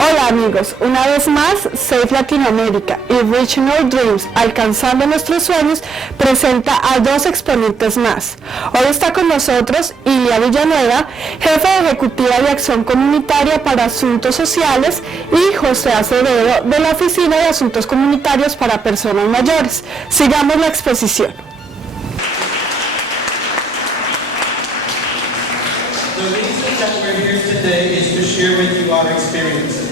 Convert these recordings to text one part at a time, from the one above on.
Hola amigos, una vez más, Safe Latinoamérica y Reaching Our Dreams, Alcanzando Nuestros Sueños, presenta a dos exponentes más. Hoy está con nosotros Ilia Villanueva, jefe ejecutiva de Acción Comunitaria para Asuntos Sociales, y José Acevedo, de la Oficina de Asuntos Comunitarios para Personas Mayores. Sigamos la exposición. The reason that we're here today is to share with you our experiences.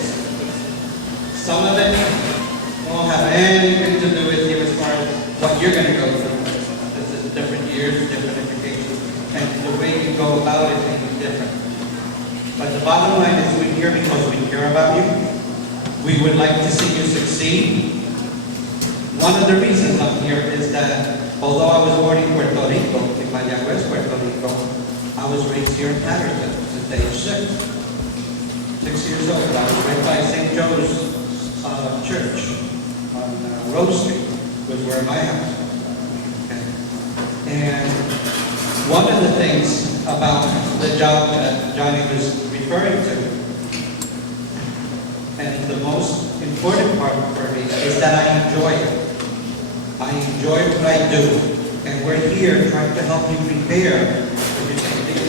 Some of it won't have anything to do with you as far as what you're going to go through. This is different years, different education, and the way you go about it may be different. But the bottom line is we're here because we care about you. We would like to see you succeed. One of the reasons I'm here is that although I was born in Puerto Rico, in Mayagüez, Puerto Rico, I was raised here in Patterson since age 6 years old. I was raised by St. Joe's Church on Rose Street, was where my house was. Okay. And one of the things about the job that Johnny was referring to, and the most important part for me, is that I enjoy it. I enjoy what I do, and we're here trying to help you prepare.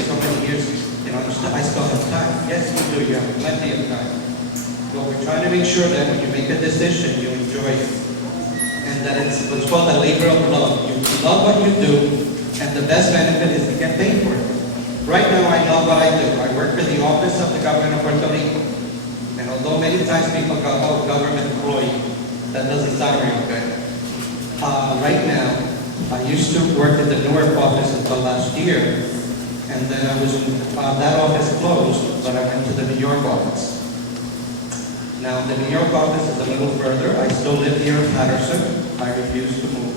So many years, I still have time. Yes, you do. You have plenty of time. But we're trying to make sure that when you make a decision, you enjoy it, and that it's what's called a labor of love. You love what you do, and the best benefit is to get paid for it. Right now, I love what I do. I work for the Office of the Government of Puerto Rico, and although many times people go, "Oh, government employee," that doesn't sound real good. Right now, I used to work at the Newark office until last year. And then that office closed, but I went to the New York office. Now, the New York office is a little further. I still live here in Patterson. I refuse to move.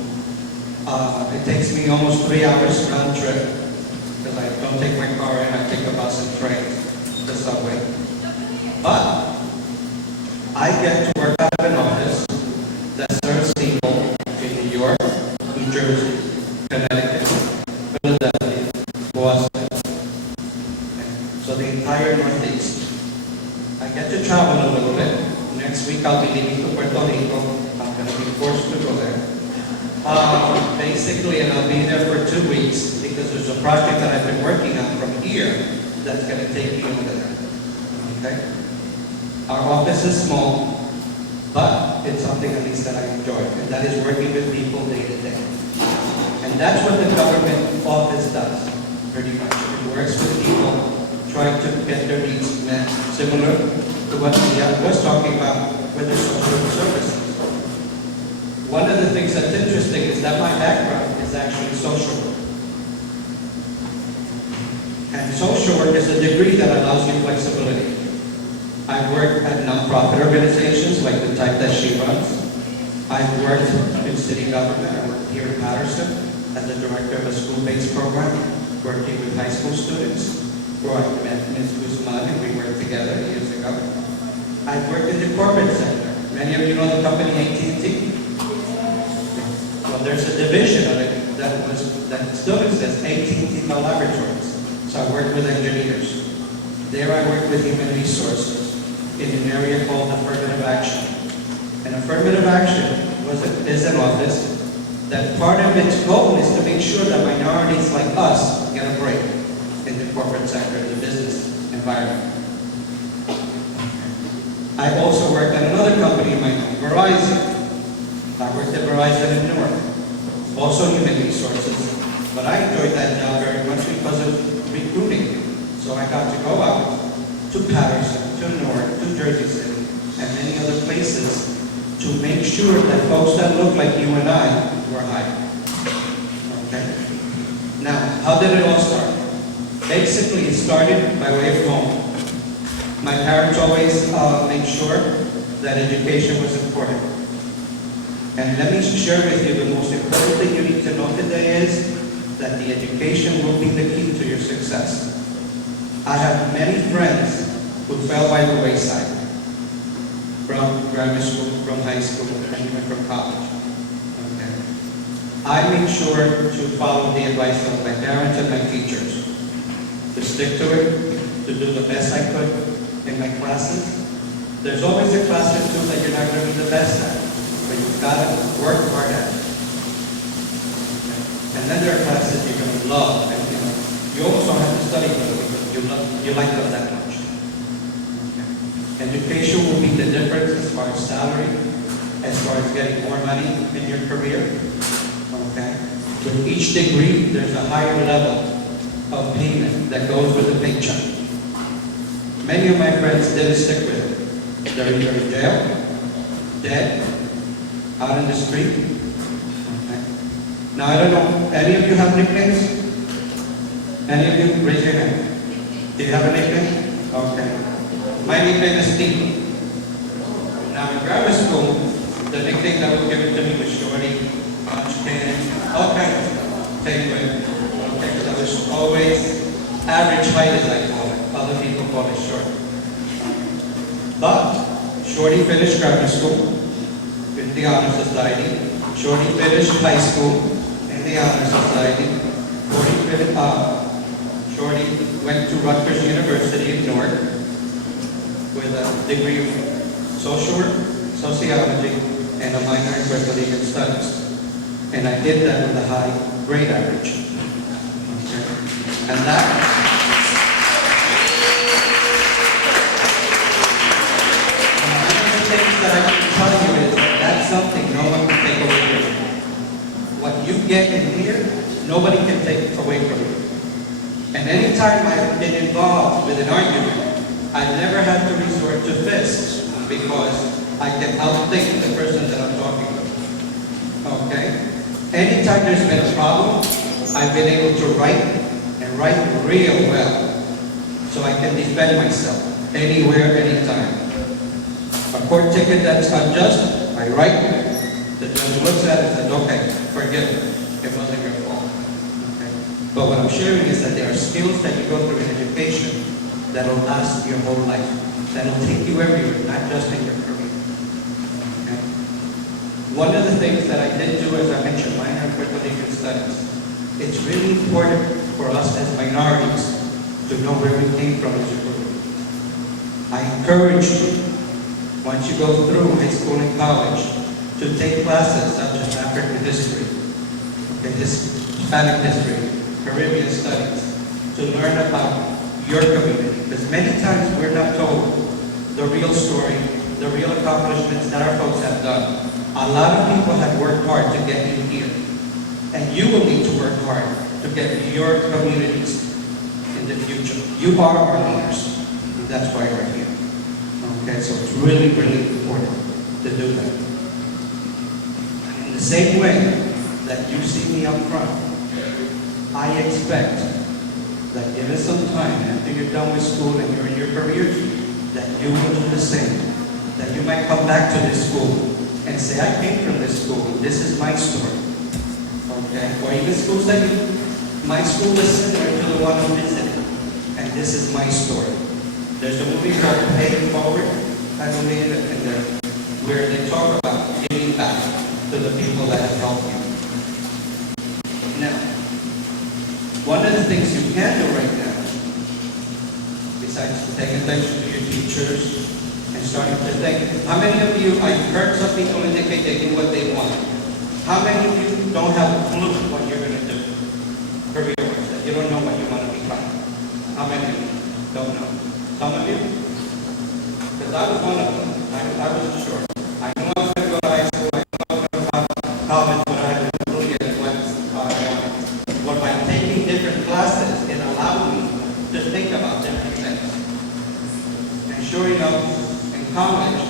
It takes me almost 3 hours round trip, because I don't take my car in, I take a bus and train, the subway. But I get to work out of an office that serves people in New York, New Jersey, Connecticut, Philadelphia, Boston, so the entire Northeast. I get to travel a little bit. Next week I'll be leaving to Puerto Rico. I'm going to be forced to go there. Basically, and I'll be there for 2 weeks because there's a project that I've been working on from here that's going to take me over there. Okay? Our office is small, but it's something at least that I enjoy, and that is working with people day to day. And that's what the government office does. Pretty much. It works with people, trying to get their needs met, similar to what Lia was talking about with the social services. One of the things that's interesting is that my background is actually social work. And social work is a degree that allows you flexibility. I've worked at nonprofit organizations like the type that she runs. I've worked in city government. I worked here in Patterson as the director of a school-based program, working with high school students, where I met Ms. Guzman and we worked together years ago. I've worked in the corporate sector. Many of you know the company AT&T? Well, there's a division of it that still exists, AT&T Laboratories. So I worked with engineers. There I worked with human resources in an area called affirmative action. And affirmative action is an office that part of its goal is to make sure that minorities like us get a break in the corporate sector, the business environment. I also worked at another company in my own, Verizon. I worked at Verizon in Newark, also human resources, but I enjoyed that job very much because of recruiting. So I got to go out to Patterson, to Newark, to Jersey City, and many other places to make sure that folks that look like you and I were hired. Okay? Now, how did it all start? Basically, it started by way of home. My parents always made sure that education was important. And let me share with you the most important thing you need to know today is that the education will be the key to your success. I have many friends who fell by the wayside from grammar school, from high school, and even from college. Okay. I made sure to follow the advice of my parents and my teachers, to stick to it, to do the best I could in my classes, There's always a class or two that you're not going to be the best at, but you've got to work hard at it. And then there are classes you're going to love, and you almost don't have to study for them because you like them that much. Education will be the difference as far as salary, as far as getting more money in your career. Okay? With each degree, there's a higher level of payment that goes with the paycheck. Many of my friends didn't stick with it. They're either in jail, dead, out in the street. Okay? Now, I don't know, any of you have nicknames? Any of you? Raise your hand. Do you have a nickname? Okay. My nickname is Steve. Now, in grammar school, the nickname that was given to me was Shorty, Munchkin, all kinds of stuff. Penguin. Okay, because I was always average height, as I call it. Other people call it short. But Shorty finished grammar school in the Honor Society. Shorty finished high school in the Honor Society. Shorty went to Rutgers University in Newark with a degree of social work, sociology, and a minor in Puerto Rican studies. And I did that with a high grade average. Okay. And that, one of the things that I can tell you is that's something no one can take away from you. What you get in here, nobody can take away from you. And anytime I've been involved with an argument, I've never had to resort to fists because I can outthink the person that I'm talking with. Okay? Anytime there's been a problem, I've been able to write and write real well so I can defend myself anywhere, anytime. A court ticket that's unjust, I write. The judge looks at it and says, okay, forgive it. It wasn't your fault. Okay? But what I'm sharing is that there are skills that you go through in education that'll last your whole life. That'll take you everywhere, not just in your career. Okay? One of the things that I did do, as I mentioned, minor in Puerto Rican studies, it's really important for us as minorities to know where we came from as a group. I encourage you, once you go through high school and college, to take classes such as African history, Hispanic history, Caribbean studies, to learn about your community. Because many times we're not told the real story, the real accomplishments that our folks have done. A lot of people have worked hard to get you here. And you will need to work hard to get your communities in the future. You are our leaders. And that's why we're here. Okay, so it's really, really important to do that. And in the same way that you see me up front, I expect that given some time after you're done with school and you're in your careers, that you will do the same. That you might come back to this school and say, I came from this school, this is my story. Okay? Or even schools that my school is similar to the one I'm visiting, and this is my story. There's a movie called Pay It Forward, I believe, in there, where they talk about giving back to the people that have helped you. Now, one of the things you can do right now, besides paying attention to your teachers and starting to think, how many of you, I've heard some people indicate they do what they want. How many of you don't have a clue what you're going to do career-wise, that you don't know what you want to become? How many of you don't know? Some of you? Because I was one of them. I wasn't sure. I knew I was going to go to high school. I knew I was going to go to college, but I had no clue yet what I wanted. But by taking different classes, it allowed me to think about different things. And sure enough, in college,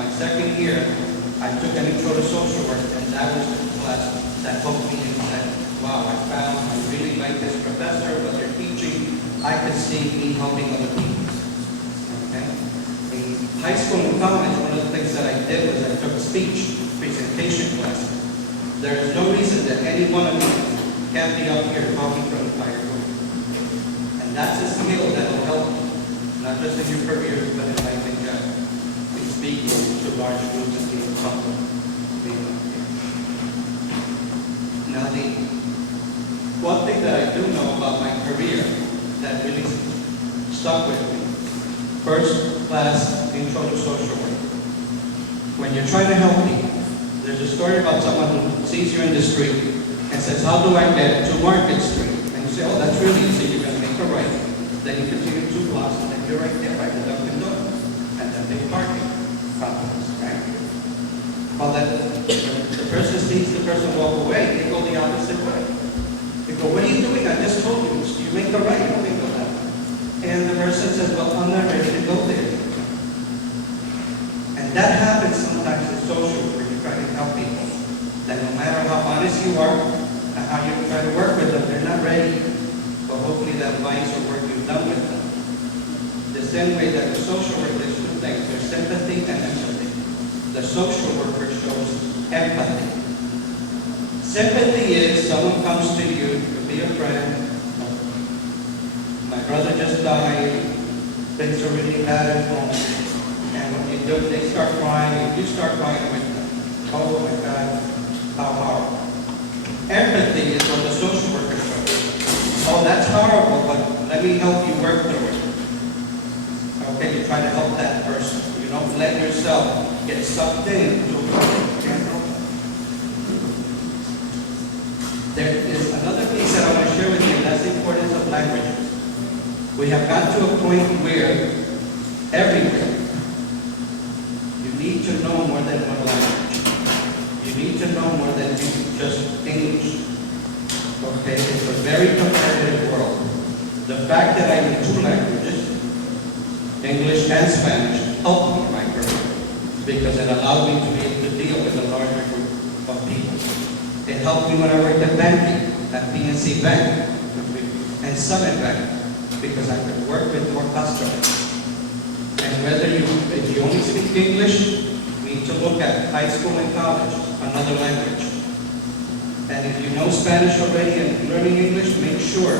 my second year, I took an intro to social work, and that was the class that hooked me and said, wow, I really like this professor, what they're teaching. I could see me helping other people. Okay? In high school and college, one of the things that I did was I took speech presentation classes. There is no reason that any one of you can't be up here talking from the entire room. And that's a skill that will help you, not just in your careers, but in life in general. In speaking to large groups and being comfortable being up here. Now, the one thing that I do know about my career that really stuck with me, first class intro to social when you're trying to help people, there's a story about someone who sees you in the street and says, how do I get to Market Street? And you say, oh, that's really easy. You're going to make a right. Then you continue 2 blocks, and then you're right there by the Dunkin' Donuts. And then big parking complex, right? Well, then the person sees the person walk away, they go the opposite way. They go, what are you doing? I just told you. You make the right, you don't make the left. And the person says, well, I'm not ready to go there. And that happens sometimes in social work when you're trying to help people. That no matter how honest you are and how you try to work with them, they're not ready for hopefully that advice or work you've done with them. The same way that the social worker, there's 2 things. There's sympathy and empathy. The social worker shows empathy. Sympathy is someone comes to you, it could be a friend. My brother just died, things are really bad at home. And when you do, they start crying, and you start crying with them. Oh my God, how horrible. Empathy is what the social worker shows. Oh, that's horrible, but let me help you work through it. Okay, you try to help that person. You don't let yourself get sucked in to There is another piece that I want to share with you, and that's the importance of languages. We have got to a point where everywhere you need to know more than one language. You need to know more than just English. Okay, it's a very competitive world. The fact that I know 2 languages, English and Spanish, helped me in my career because it allowed me to be able to deal with a larger group of people. It helped me when I worked at banking, at PNC Bank, and Summit Bank, because I could work with more customers. And if you only speak English, you need to look at high school and college, another language. And if you know Spanish already and learning English, make sure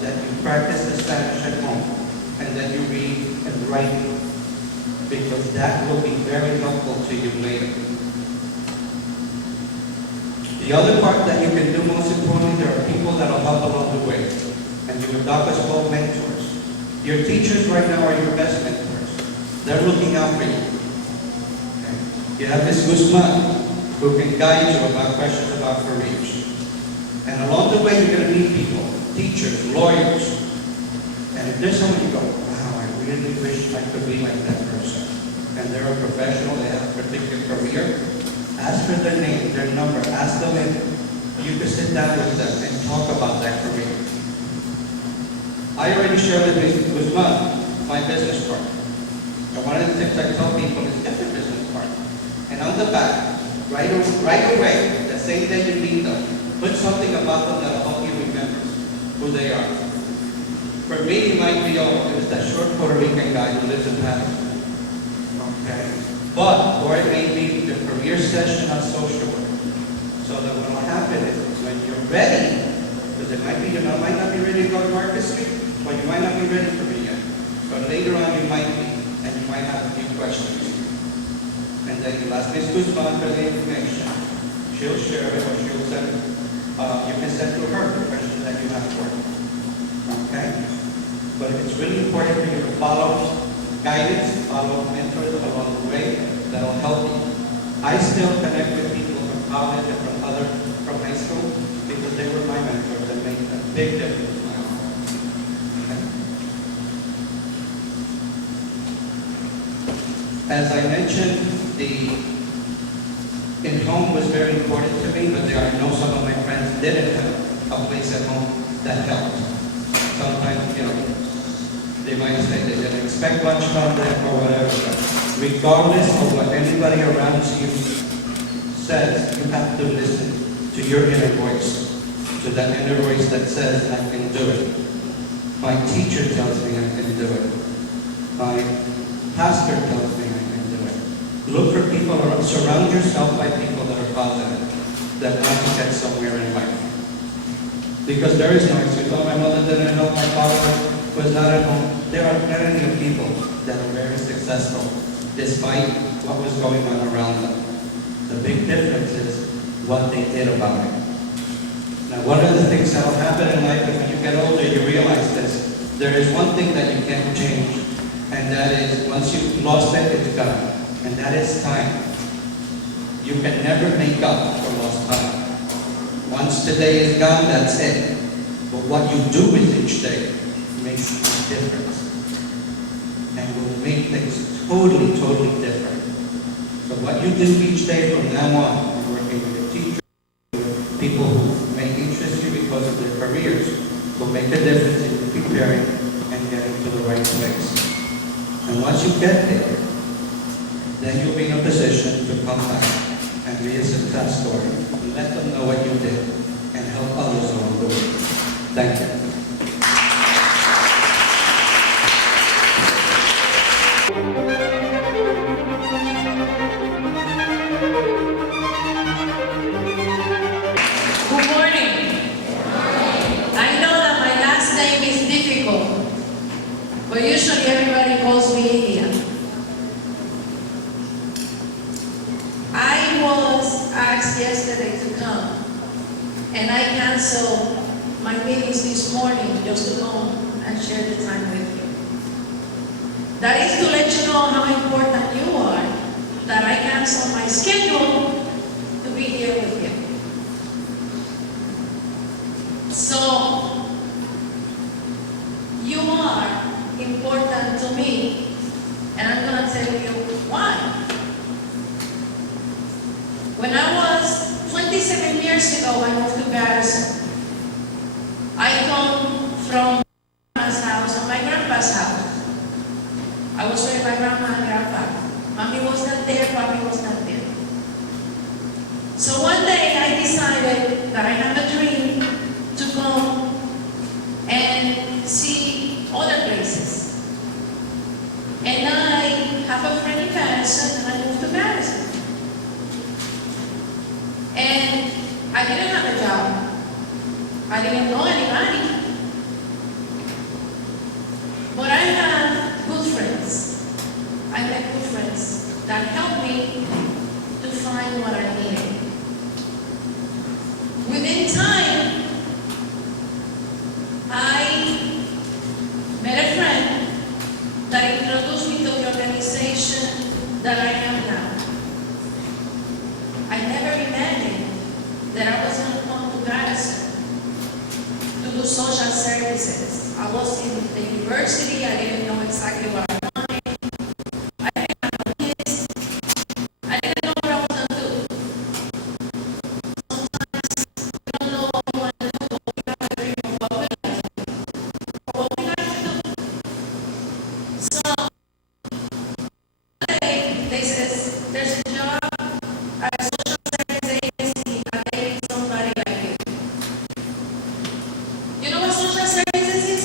that you practice the Spanish at home and that you read and write, because that will be very helpful to you later. The other part that you can do, most importantly, there are people that will help along the way. And you adopt as well mentors. Your teachers right now are your best mentors. They're looking out for you. Okay. You have Ms. Guzman, who can guide you about questions about careers. And along the way, you're going to meet people, teachers, lawyers. And if there's someone you go, wow, I really wish I could be like that person. And they're a professional, they have a particular career. Ask for their name, their number, ask them if you could sit down with them and talk about that career. I already shared with Ms. Guzman my business card. And one of the things I tell people is get their business card. And on the back, right away, the same day you meet them, put something about them that will help you remember who they are. For me, it might be, oh, it was that short Puerto Rican guy who lives in Patterson. Okay. Or it may be the career session on social work. So that what will happen is when you're ready, because it might be, you might not be ready to go to Market Street, or you might not be ready for it yet. But later on you might be, and you might have a few questions. And then you ask Ms. Guzman for the information. She'll share it, or she'll send, you can send to her the questions that you have for her. Okay? But it's really important for you to follow guidance, follow mentors along the way that will help you. I still connect with people from college and from high school because they were my mentors and made a big difference in my life. Okay. As I mentioned, in-home was very important to me, but I know some of my friends didn't have a place at home that helped. Sometimes, they might say they didn't expect much from them or whatever. Regardless of what anybody around you says, you have to listen to your inner voice, to that inner voice that says, I can do it. My teacher tells me I can do it. My pastor tells me I can do it. Look for people around, surround yourself by people that are positive, that want to get somewhere in life. Because there is no excuse. Oh, my mother didn't know, my father was not at home. There are plenty of people that are very successful despite what was going on around them. The big difference is what they did about it. Now, one of the things that will happen in life is when you get older, you realize this. There is one thing that you can't change, and that is once you've lost it, it's gone. And that is time. You can never make up for lost time. Once today is gone, that's it. But what you do with each day makes a difference. And will make things totally, totally different. So what you do each day from now on, you're working with your teachers, with people who may interest you because of their careers, will make a difference in you preparing and getting to the right place. And once you get there, then you'll be in a position to come back and be a success story and let them know what you did and help others along the way. Thank you. Good morning. I know that my last name is difficult, but usually everybody calls me India. I was asked yesterday to come, and I canceled my meetings this morning just to come and share the time with you. That is to let you know how important you are, that I canceled my schedule to be here with you. So, you are important to me, and I'm going to tell you why. When I was 27 years ago, I moved to Paris. I come from my grandma's house and my grandpa's house. I was with my grandma and grandpa. Mommy was not there, Papi was not there. So one day I decided that I have a dream to come and see other places. And I have a friend in Paris and I moved to Paris. And I didn't have a job. I didn't know anybody. But I had good friends. I met good friends that helped me to find what I needed. Within time, I met a friend that introduced me to the organization that I am now. I never imagined that I was going to come to Madison to do social services. I was in the university, I didn't know exactly what I wanted. I didn't have a list. I didn't know what I was going to do. Sometimes we don't know what we want to do, but we have a dream of what we like to do, or what we like to do. So, one day, they says, there's a job at a social service agency that they need somebody like you. You know what social services is?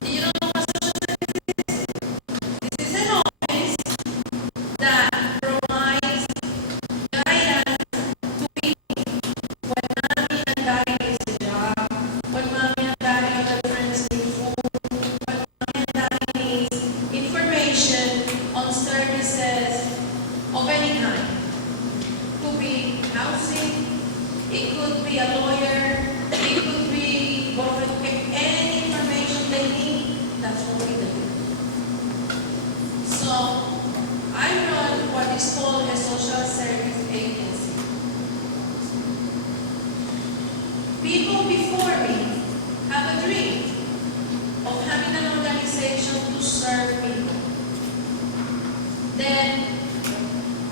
Do you know what social services is? This is an office that provides guidance to people when mommy and daddy needs a job, when mommy and daddy and their friends need food, when mommy and daddy needs information on services of any kind. It could be housing, it could be a lawyer, it could be government, any information they need, that's what we do. So, I run what is called a social service agency. People before me have a dream of having an organization to serve people. Then,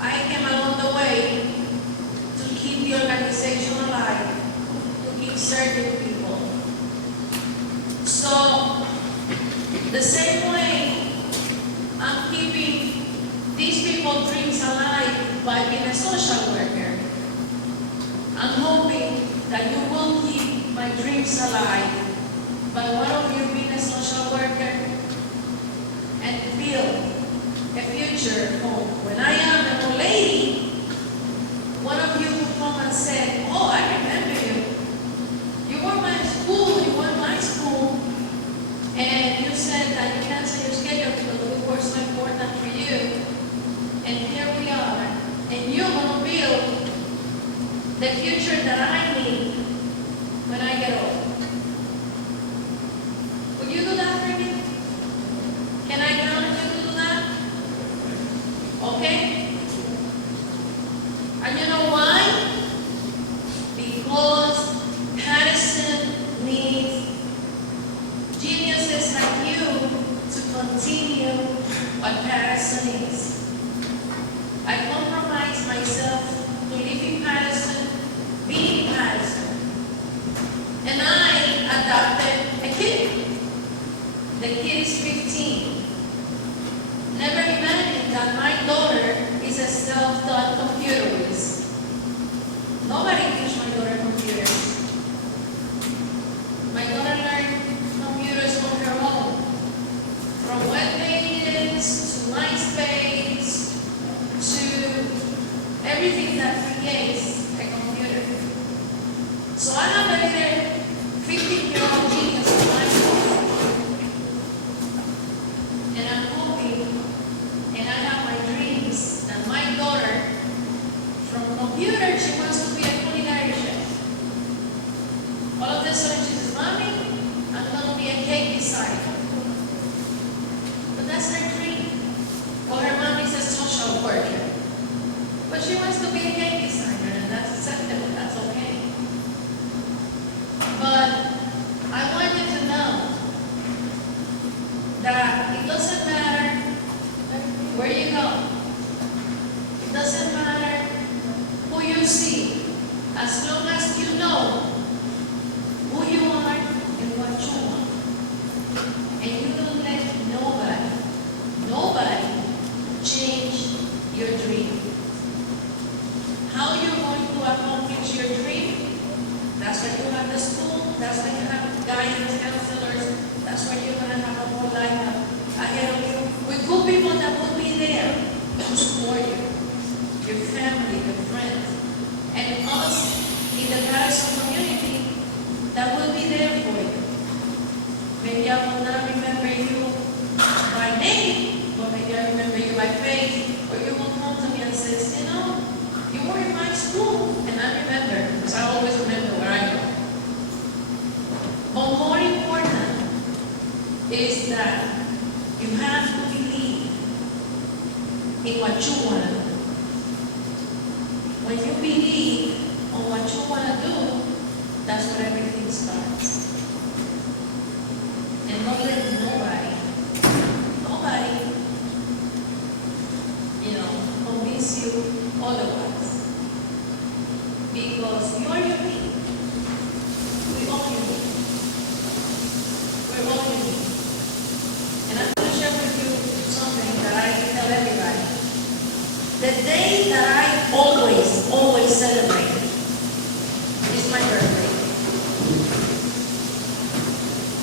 I came along the way to keep the organization alive, to keep serving people. So, the same way I'm keeping these people's dreams alive by being a social worker, I'm hoping that you will keep my dreams alive by one of you being a social worker and build a future home. When I am an old lady, one of you will come and say, oh, I remember you. You were my school, you were my school, and you said that you canceled your schedule because we were so important for you. And here we are, and you're going to build the future that I need when I get old. Would you do that for me? Can I count on you to do that? Okay? And you know why? Because Patterson needs geniuses like you to continue what Patterson is. I compromised myself to live in Patterson, be in Patterson. And I adopted a kid. The kid is 15. Never imagined that my daughter is a self-taught computerist. Nobody teach my daughter computers. My daughter learned computers on her own. From web pages to MySpace to everything that creates a computer. So I have a little 15-year-old genius in my life. And I'm hoping, and I have my dreams, that my daughter, from computer, she wants to be a culinary chef. All of a sudden she says, Mommy, I'm going to be a cake designer. But that's her dream. Well, her mom is a social worker. But she wants to be a cake designer, and that's acceptable, that's okay. But I want you to know that it doesn't matter where you go. It doesn't matter who you see, as long as you know who you are and what you want. And you don't let nobody change your dream. How you're going to accomplish your dream? That's why you have the school, that's why you have guidance counselors, that's why you're going to have a whole life ahead of you with good people that will be there to support you, your family, your friends, and us in the Patterson community that will be there for you. Maybe I will not remember you by name, but maybe I remember you by face, or you will come to me and say, you know, you were in my school, and I remember, because I always remember where I go. But more important is that you have to believe in what you want to do. When you believe on what you want to do, that's where everything starts. And don't let nobody, convince you otherwise. Because you're unique. We're all unique. We're all unique. And I'm going to share with you something that I tell everybody. The day that I always celebrate is my birthday.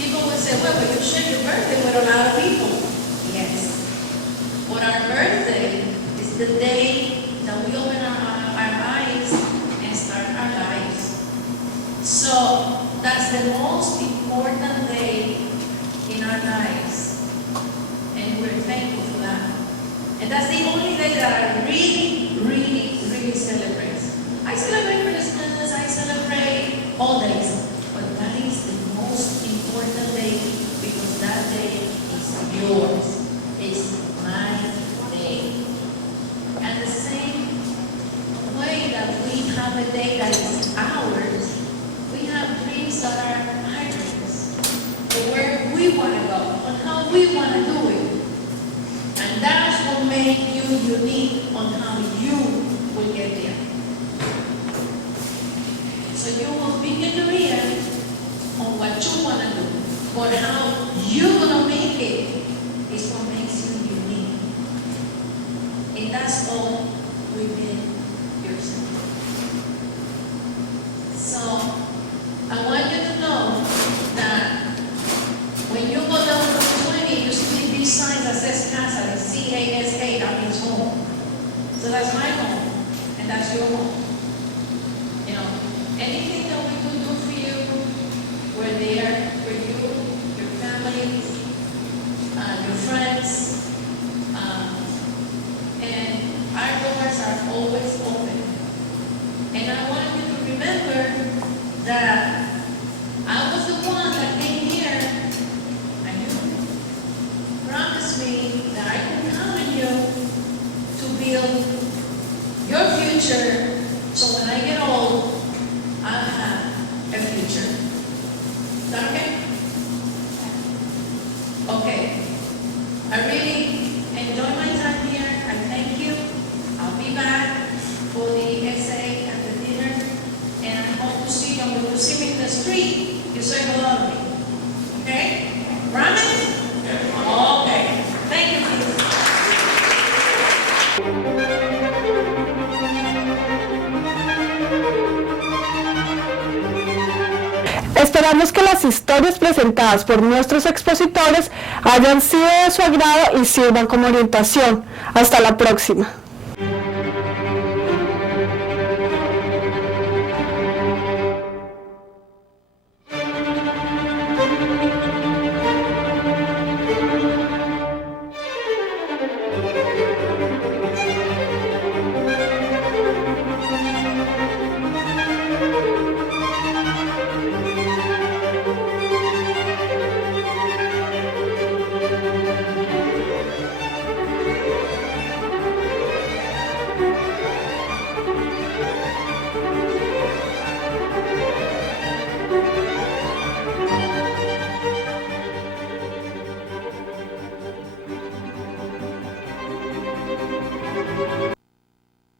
People will say, well, but you share your birthday with a lot of people. Yes. But our birthday is the day that we open our eyes and start our lives. So that's the most important day in our lives. And we're thankful for that. And that's the only day that I really celebrate. I celebrate Christmas, I celebrate all days. But that is the most important day because that day is yours. It's my day. And the same way that we have a day that is ours, we have dreams that are our dreams. For where we want to go, on how we want to do it. And that's what makes you unique on how you will get there. So you will pick a career on what you want to do. But how you're going to make it is what makes you unique. And that's all within yourself. So I want you to know that when you go down to 20, you see these signs that says casa, C-A-S-A, that means home. So that's my home, and that's your home. You know, anything that we can do for you, we're there for you, your family, your friends, and our doors are always open. And I want you to remember that I was the one that came here, and you promised me that I could count on you to build your future Esperamos que las historias presentadas por nuestros expositores hayan sido de su agrado y sirvan como orientación. Hasta la próxima.